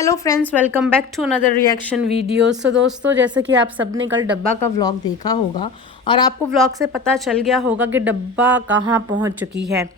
Hello friends, welcome back to another reaction video. So दोस्तों, जैसे कि आप सबने कल डब्बा का व्लॉग देखा होगा और आपको व्लॉग से पता चल गया होगा कि डब्बा कहाँ पहुँच चुकी है।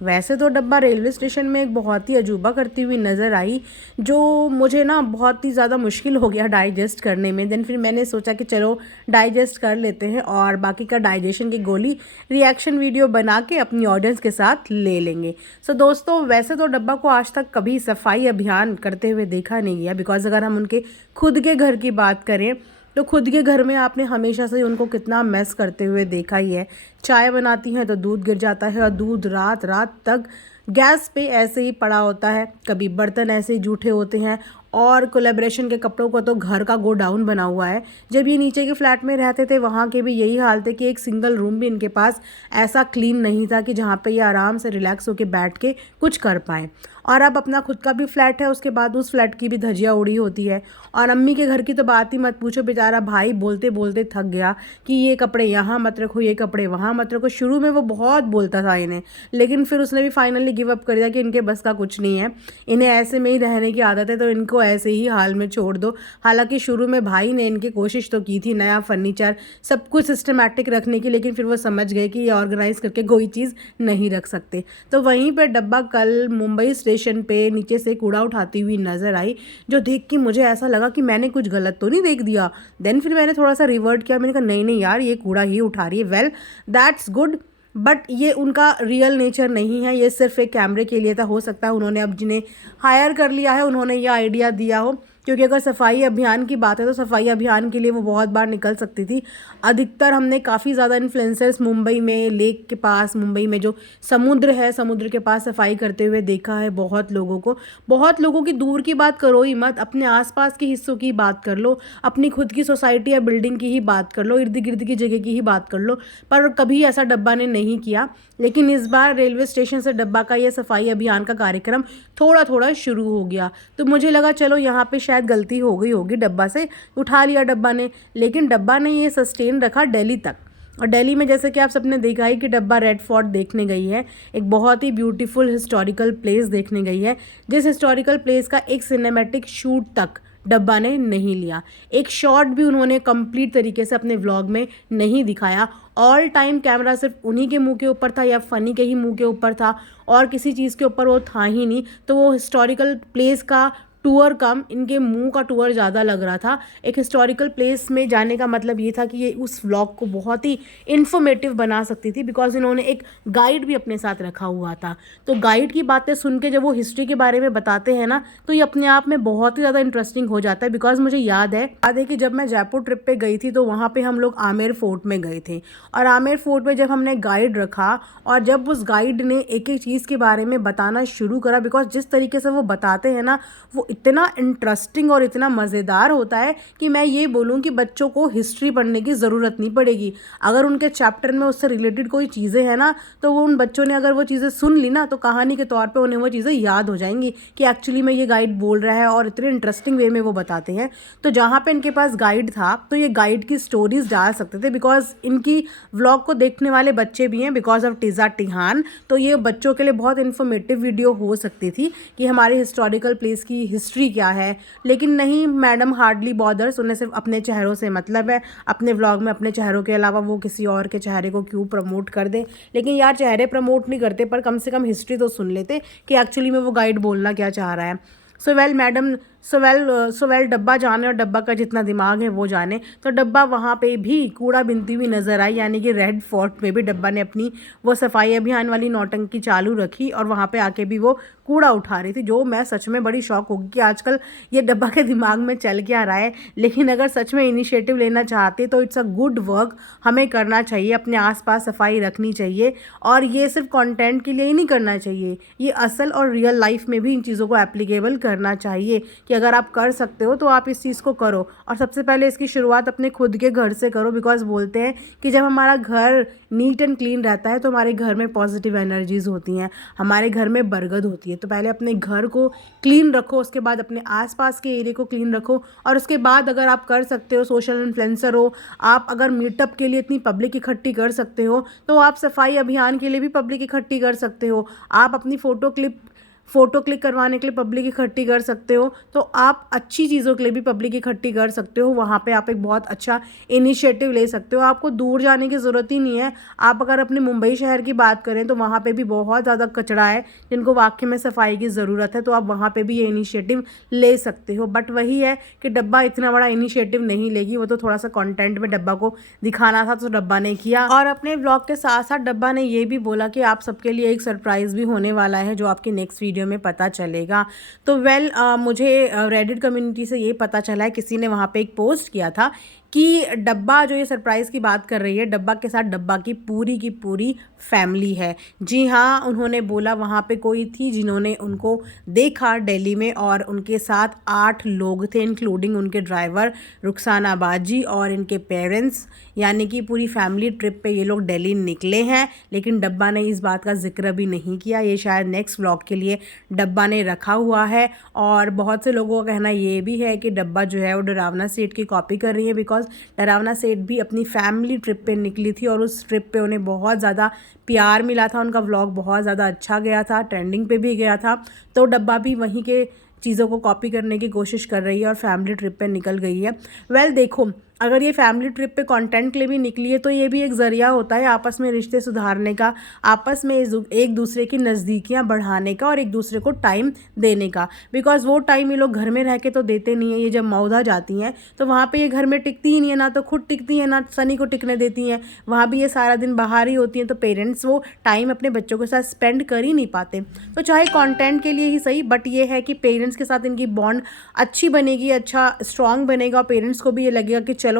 वैसे तो डब्बा रेलवे स्टेशन में एक बहुत ही अजूबा करती हुई नज़र आई, जो मुझे ना बहुत ही ज़्यादा मुश्किल हो गया डाइजेस्ट करने में। देन फिर मैंने सोचा कि चलो डाइजेस्ट कर लेते हैं और बाकी का डाइजेशन की गोली रिएक्शन वीडियो बना के अपनी ऑडियंस के साथ ले लेंगे। सो दोस्तों, वैसे तो डब्बा को आज तक कभी सफाई अभियान करते हुए देखा नहीं गया, बिकॉज अगर हम उनके खुद के घर की बात करें तो खुद के घर में आपने हमेशा से उनको कितना मेस करते हुए देखा ही है। चाय बनाती हैं तो दूध गिर जाता है और दूध रात रात तक गैस पे ऐसे ही पड़ा होता है। कभी बर्तन ऐसे ही जूठे होते हैं और कोलेब्रेशन के कपड़ों को तो घर का गोडाउन बना हुआ है। जब ये नीचे के फ्लैट में रहते थे वहाँ के भी यही हाल थे कि एक सिंगल रूम भी इनके पास ऐसा क्लीन नहीं था कि जहाँ पे ये आराम से रिलैक्स होकर बैठ के कुछ कर पाएँ। और अब अपना खुद का भी फ्लैट है, उसके बाद उस फ्लैट की भी धज्जियाँ उड़ी होती है। और अम्मी के घर की तो बात ही मत पूछो, बेचारा भाई बोलते बोलते थक गया कि ये कपड़े यहाँ मत रखो, ये कपड़े वहाँ मत रखो। शुरू में वो बहुत बोलता था इन्हें, लेकिन फिर उसने भी फाइनली गिव अप कर दिया कि इनके बस का कुछ नहीं है, इन्हें ऐसे में ही रहने की आदत है तो इनको ऐसे ही हाल में छोड़ दो। हालांकि शुरू में भाई ने इनकी कोशिश तो की थी नया फर्नीचर सब कुछ सिस्टमैटिक रखने की, लेकिन फिर वो समझ गए कि ये ऑर्गेनाइज करके कोई चीज़ नहीं रख सकते। तो वहीं पर डब्बा कल मुंबई स्टेशन पे नीचे से कूड़ा उठाती हुई नजर आई, जो देख के मुझे ऐसा लगा कि मैंने कुछ गलत तो नहीं देख दिया। देन फिर मैंने थोड़ा सा रिवर्ट किया, मैंने कहा नहीं नहीं यार, ये कूड़ा ही उठा रही है। वेल, दैट्स गुड, बट ये उनका रियल नेचर नहीं है, ये सिर्फ एक कैमरे के लिए था। हो सकता है उन्होंने अब जिन्हें हायर कर लिया है उन्होंने ये आइडिया दिया हो, क्योंकि अगर सफाई अभियान की बात है तो सफाई अभियान के लिए वो बहुत बार निकल सकती थी। अधिकतर हमने काफ़ी ज़्यादा इन्फ्लुएंसर्स मुंबई में लेक के पास, मुंबई में जो समुद्र है, समुद्र के पास सफाई करते हुए देखा है बहुत लोगों को। बहुत लोगों की दूर की बात करो ही मत, अपने आसपास के हिस्सों की बात कर लो, अपनी खुद की सोसाइटी या बिल्डिंग की ही बात कर लो, इर्द गिर्द की जगह की ही बात कर लो, पर कभी ऐसा डब्बा ने नहीं किया। लेकिन इस बार रेलवे स्टेशन से डब्बा का यह सफाई अभियान का कार्यक्रम थोड़ा थोड़ा शुरू हो गया, तो मुझे लगा चलो यहाँ पे शायद गलती हो गई होगी, डब्बा से उठा लिया डब्बा ने। लेकिन डब्बा ने ये सस्टेन रखा दिल्ली तक। और दिल्ली में जैसे कि आप सबने देखा है कि डब्बा रेड फोर्ट देखने गई है, एक बहुत ही ब्यूटीफुल हिस्टोरिकल प्लेस देखने गई है, जिस हिस्टोरिकल प्लेस का एक सिनेमैटिक शूट तक डब्बा ने नहीं लिया। एक शॉट भी उन्होंने कंप्लीट तरीके से अपने व्लॉग में नहीं दिखाया। ऑल टाइम कैमरा सिर्फ उन्हीं के मुंह के ऊपर था या फनी के ही मुंह के ऊपर था, और किसी चीज़ के ऊपर वो था ही नहीं। तो वो हिस्टोरिकल प्लेस का टूर कम इनके मुंह का टूर ज़्यादा लग रहा था। एक हिस्टोरिकल प्लेस में जाने का मतलब ये था कि ये उस व्लॉग को बहुत ही इन्फॉर्मेटिव बना सकती थी, बिकॉज इन्होंने एक गाइड भी अपने साथ रखा हुआ था। तो गाइड की बातें सुन के जब वो हिस्ट्री के बारे में बताते हैं ना, तो ये अपने आप में बहुत ही ज़्यादा इंटरेस्टिंग हो जाता है। बिकॉज मुझे याद है कि जब मैं जयपुर ट्रिप पे गई थी तो वहाँ पे हम लोग आमेर फोर्ट में गए थे, और आमेर फोर्ट में जब हमने गाइड रखा और जब उस गाइड ने एक एक चीज़ के बारे में बताना शुरू करा, बिकॉज जिस तरीके से वो बताते हैं ना, वो इतना इंटरेस्टिंग और इतना मज़ेदार होता है कि मैं ये बोलूँ कि बच्चों को हिस्ट्री पढ़ने की ज़रूरत नहीं पड़ेगी। अगर उनके चैप्टर में उससे रिलेटेड कोई चीज़ें हैं ना, तो वो उन बच्चों ने अगर वो चीज़ें सुन ली ना, तो कहानी के तौर पे उन्हें वो चीज़ें याद हो जाएंगी कि एक्चुअली में ये गाइड बोल रहा है, और इतने इंटरेस्टिंग वे में वो बताते हैं। तो जहाँ पे इनके पास गाइड था तो ये गाइड की स्टोरीज डाल सकते थे, बिकॉज इनकी व्लॉग को देखने वाले बच्चे भी हैं बिकॉज ऑफ टीज़ा टिहान। तो ये बच्चों के लिए बहुत इन्फॉर्मेटिव वीडियो हो सकती थी कि हमारे हिस्टोरिकल प्लेस की हिस्ट्री क्या है। लेकिन नहीं, मैडम हार्डली बॉदर्स, उन्हें सिर्फ अपने चेहरों से मतलब है। अपने व्लॉग में अपने चेहरों के अलावा वो किसी और के चेहरे को क्यों प्रमोट कर दे। लेकिन यार, चेहरे प्रमोट नहीं करते पर कम से कम हिस्ट्री तो सुन लेते कि एक्चुअली में वो गाइड बोलना क्या चाह रहा है। So well madam, so well डब्बा जाने, और डब्बा का जितना दिमाग है वो जाने। तो डब्बा वहाँ पे भी कूड़ा बिनती हुई नजर आई, यानी कि रेड फोर्ट में भी डब्बा ने अपनी वो सफाई अभियान वाली नौटंकी चालू रखी और वहाँ पे आके भी वो कूड़ा उठा रही थी, जो मैं सच में बड़ी शौक होगी कि आजकल ये डब्बा के दिमाग में चल क्या रहा है। लेकिन अगर सच में इनिशिएटिव लेना चाहते तो इट्स अ गुड वर्क, हमें करना चाहिए, अपने आसपास सफाई रखनी चाहिए। और ये सिर्फ कंटेंट के लिए ही नहीं करना चाहिए, ये असल और रियल लाइफ में भी इन चीज़ों को एप्लीकेबल करना चाहिए कि अगर आप कर सकते हो तो आप इस चीज़ को करो। और सबसे पहले इसकी शुरुआत अपने खुद के घर से करो, बिकॉज बोलते हैं कि जब हमारा घर नीट एंड क्लीन रहता है तो हमारे घर में पॉजिटिव एनर्जीज होती हैं, हमारे घर में बरगद होती है। तो पहले अपने घर को क्लीन रखो, उसके बाद अपने आसपास के एरिया को क्लीन रखो, और उसके बाद अगर आप कर सकते हो, सोशल इन्फ्लुएंसर हो आप, अगर मीटअप के लिए इतनी पब्लिक इकट्ठी कर सकते हो तो आप सफाई अभियान के लिए भी पब्लिक इकट्ठी कर सकते हो। आप अपनी फ़ोटो क्लिक करवाने के लिए पब्लिक इकट्ठी कर सकते हो, तो आप अच्छी चीज़ों के लिए भी पब्लिक इकट्ठी कर सकते हो। वहाँ पे आप एक बहुत अच्छा इनिशिएटिव ले सकते हो। आपको दूर जाने की ज़रूरत ही नहीं है। आप अगर अपने मुंबई शहर की बात करें तो वहाँ पे भी बहुत ज़्यादा कचरा है जिनको वाकई में सफाई की ज़रूरत है, तो आप वहाँ पे भी ये इनिशिएटिव ले सकते हो। बट वही है कि डब्बा इतना बड़ा इनिशिएटिव नहीं लेगी, वो तो थोड़ा सा कंटेंट में डब्बा को दिखाना था तो डब्बा ने किया। और अपने व्लॉग के साथ साथ डब्बा ने ये भी बोला कि आप सबके लिए एक सरप्राइज़ भी होने वाला है जो आपकी नेक्स्ट वीडियो में पता चलेगा। तो मुझे रेडिट कम्युनिटी से ये पता चला है, किसी ने वहाँ पे एक पोस्ट किया था कि डब्बा जो ये सरप्राइज़ की बात कर रही है, डब्बा के साथ डब्बा की पूरी फैमिली है। जी हाँ, उन्होंने बोला वहाँ पे कोई थी जिन्होंने उनको देखा दिल्ली में, और उनके साथ 8 लोग थे इंक्लूडिंग उनके ड्राइवर रुखसाना बाजी और इनके पेरेंट्स, यानी कि पूरी फैमिली ट्रिप पे ये लोग दिल्ली निकले हैं। लेकिन डब्बा ने इस बात का जिक्र भी नहीं किया, ये शायद नेक्स्ट व्लॉग के लिए डब्बा ने रखा हुआ है। और बहुत से लोगों का कहना ये भी है कि डब्बा जो है वो डरावना सेठ की कॉपी कर रही है, बिकॉज डरावना सेठ भी अपनी फैमिली ट्रिप पे निकली थी और उस ट्रिप पे उन्हें बहुत ज़्यादा प्यार मिला था, उनका व्लॉग बहुत ज़्यादा अच्छा गया था, ट्रेंडिंग पे भी गया था। तो डब्बा भी वहीं के चीज़ों को कॉपी करने की कोशिश कर रही है और फैमिली ट्रिप पे निकल गई है। देखो, अगर ये फैमिली ट्रिप पे कंटेंट के लिए भी निकली है तो ये भी एक ज़रिया होता है आपस में रिश्ते सुधारने का, आपस में एक दूसरे की नज़दीकियाँ बढ़ाने का और एक दूसरे को टाइम देने का। बिकॉज वो टाइम ये लोग घर में रह के तो देते नहीं है, ये जब मौधा जाती हैं तो वहाँ पे ये घर में टिकती ही नहीं है, ना तो खुद टिकती है ना सनी को टिकने देती हैं। वहाँ भी ये सारा दिन बाहर ही होती हैं, तो पेरेंट्स वो टाइम अपने बच्चों के साथ स्पेंड कर ही नहीं पाते। तो चाहे कॉन्टेंट के लिए ही सही, बट ये है कि पेरेंट्स के साथ इनकी बॉन्ड अच्छी बनेगी, अच्छा स्ट्रॉन्ग बनेगा, और पेरेंट्स को भी ये लगेगा कि चलो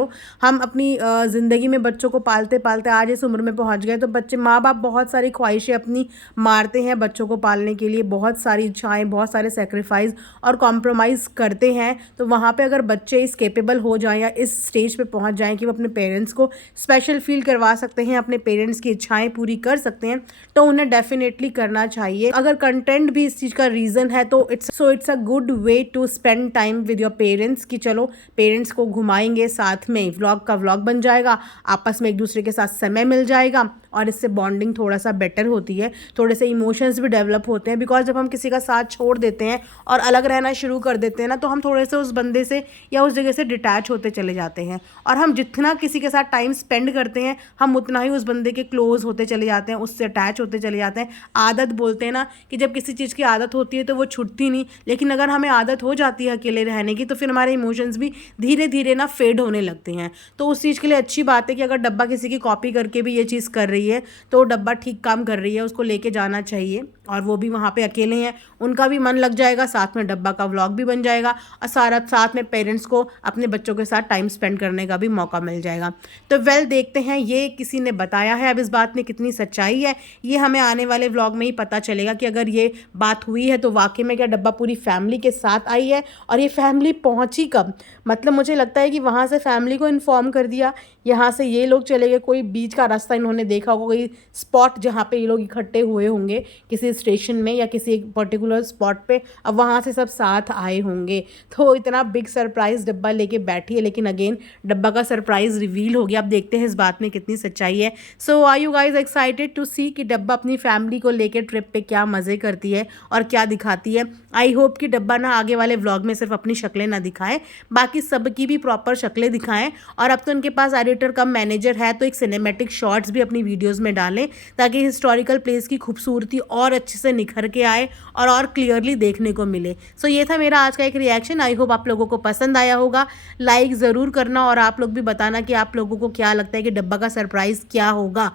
हम अपनी ज़िंदगी में बच्चों को पालते पालते आज इस उम्र में पहुंच गए। तो बच्चे, माँ बाप बहुत सारी ख्वाहिशें अपनी मारते हैं बच्चों को पालने के लिए, बहुत सारी इच्छाएं, बहुत सारे सेक्रीफाइस और कॉम्प्रोमाइज़ करते हैं। तो वहाँ पे अगर बच्चे इस केपेबल हो जाएं या इस स्टेज पे पहुँच जाएं कि वो अपने पेरेंट्स को स्पेशल फील करवा सकते हैं, अपने पेरेंट्स की इच्छाएँ पूरी कर सकते हैं, तो उन्हें डेफिनेटली करना चाहिए। अगर कंटेंट भी इस चीज़ का रीज़न है तो it's a good way to spend time with your parents, कि चलो पेरेंट्स को घुमाएंगे, साथ में व्लॉग का व्लॉग बन जाएगा, आपस में एक दूसरे के साथ समय मिल जाएगा और इससे बॉन्डिंग थोड़ा सा बेटर होती है, थोड़े से इमोशंस भी डेवलप होते हैं। बिकॉज जब हम किसी का साथ छोड़ देते हैं और अलग रहना शुरू कर देते हैं ना, तो हम थोड़े से उस बंदे से या उस जगह से डिटैच होते चले जाते हैं, और हम जितना किसी के साथ टाइम स्पेंड करते हैं हम उतना ही उस बंदे के क्लोज होते चले जाते हैं, उससे अटैच होते चले जाते हैं। आदत बोलते हैं ना कि जब किसी चीज़ की आदत होती है तो वो छूटती नहीं, लेकिन अगर हमें आदत हो जाती है अकेले रहने की तो फिर हमारे इमोशंस भी धीरे धीरे ना फेड होने लगते हैं। तो उस चीज़ के लिए अच्छी बात है कि अगर डब्बा किसी की कॉपी करके भी ये चीज़ कर रही है तो डब्बा ठीक काम कर रही है, उसको लेके जाना चाहिए। और वो भी वहाँ पे अकेले हैं, उनका भी मन लग जाएगा, साथ में डब्बा का व्लॉग भी बन जाएगा और साथ में पेरेंट्स को अपने बच्चों के साथ टाइम स्पेंड करने का भी मौका मिल जाएगा। तो देखते हैं ये किसी ने बताया है, अब इस बात में कितनी सच्चाई है ये हमें आने वाले व्लॉग में ही पता चलेगा कि अगर ये बात हुई है तो वाकई में क्या डब्बा पूरी फैमिली के साथ आई है, और ये फैमिली पहुँची कब। मतलब मुझे लगता है कि वहाँ से फैमिली को इन्फॉर्म कर दिया, यहाँ से ये लोग चले गए, कोई बीच का रास्ता इन्होंने देखा होगा, कोई स्पॉट जहाँ पे ये लोग इकट्ठे हुए होंगे किसी स्टेशन में या किसी एक पर्टिकुलर स्पॉट पे, अब वहाँ से सब साथ आए होंगे। तो इतना बिग सरप्राइज़ डब्बा लेके बैठी है, लेकिन अगेन डब्बा का सरप्राइज़ रिवील हो गया। अब देखते हैं इस बात में कितनी सच्चाई है। So are you guys excited to see कि डब्बा अपनी फैमिली को लेके ट्रिप पे क्या मज़े करती है और क्या दिखाती है। आई होप कि डब्बा ना आगे वाले व्लॉग में सिर्फ अपनी शक्लें ना दिखाएं, बाकी सबकी भी प्रॉपर शक्लें दिखाएं। और अब तो उनके पास एडिटर कम मैनेजर है, तो एक सिनेमैटिक शॉट्स भी अपनी वीडियोस में डालें ताकि हिस्टोरिकल प्लेस की खूबसूरती और अच्छे से निखर के आए और क्लियरली देखने को मिले। सो ये था मेरा आज का एक रिएक्शन। आई होप आप लोगों को पसंद आया होगा। लाइक ज़रूर करना और आप लोग भी बताना कि आप लोगों को क्या लगता है कि डब्बा का सरप्राइज़ क्या होगा।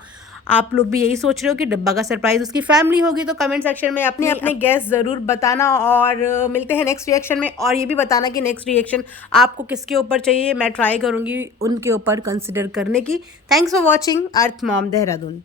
आप लोग भी यही सोच रहे हो कि डब्बा का सरप्राइज़ उसकी फैमिली होगी, तो कमेंट सेक्शन में अपने गेस ज़रूर बताना। और मिलते हैं नेक्स्ट रिएक्शन में। और ये भी बताना कि नेक्स्ट रिएक्शन आपको किसके ऊपर चाहिए, मैं ट्राई करूँगी उनके ऊपर कंसिडर करने की। Thanks for watching earth mom Dehradun.